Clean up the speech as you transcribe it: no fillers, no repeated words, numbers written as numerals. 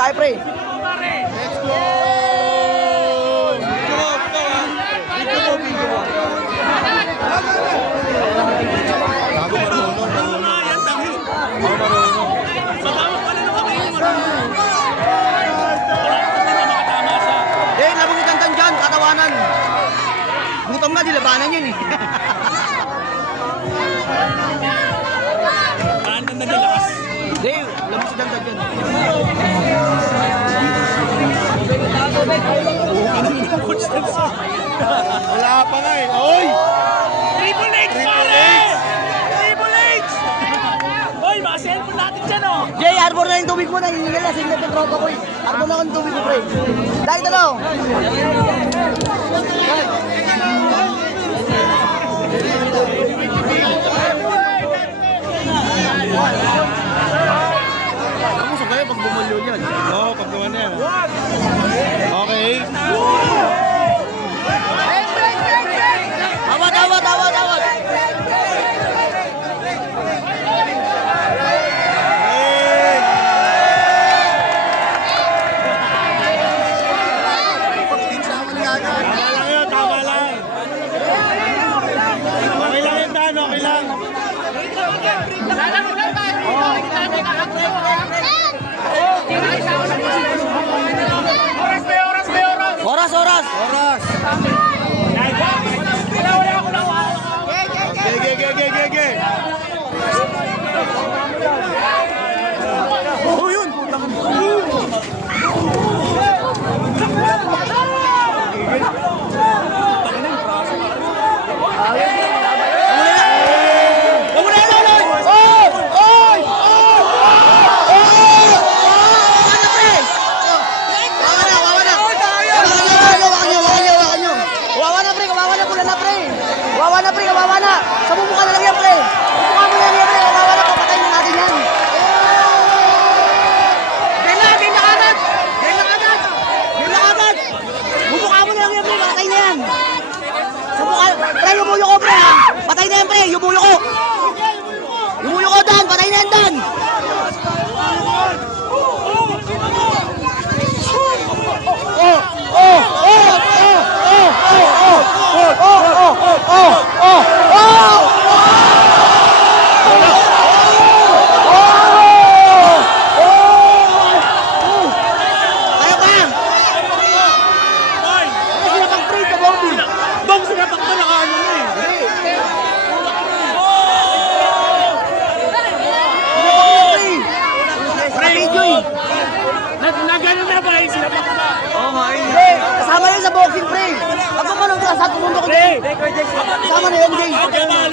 tayo, pre. Let's go! Eh, labang itantan dyan, katawanan. Gutom nga, dilabanan yun eh. Kaantan na lakas. Dave, labang si tantan dyan. Wala pa nga eh. Oy! Triple H, pare! Triple H! Hoy, mga cellphone natin dyan, oh! Jay, arbor na yung tubig mo na, hiningal na, signet ng tropa ko eh. Arbor na yung tubig mo, pre. Dahil ito lang. Ako sa kayo pag bumalyo yan. Oo, pag naman yan. Okay. Tawad, tawad, tawad, tawad. Tama lang. Okay lang yun, Dan. Okay lang. Oras, oras. Oras. Ge. Oh, yun. Sa bubukal na lang yan, pre. Bubukal mo na yan, pre. Kawawa na, papatayin na natin yan. Game na agad. Bubukal mo na lang yan, pre. Papatayin na yan. Sa bukal, pre, yumuyo ko, pre. Patay na yan, pre. Yumuyo ko. Yumuyo ko, Dan. Patay na yan, Dan. Bang sinapak pa nakaano na eh. Nagano na ba yung sinapak pa? Kasama yun sa boxing, pre. Pag kumanong ka sa tumundo ko, pre.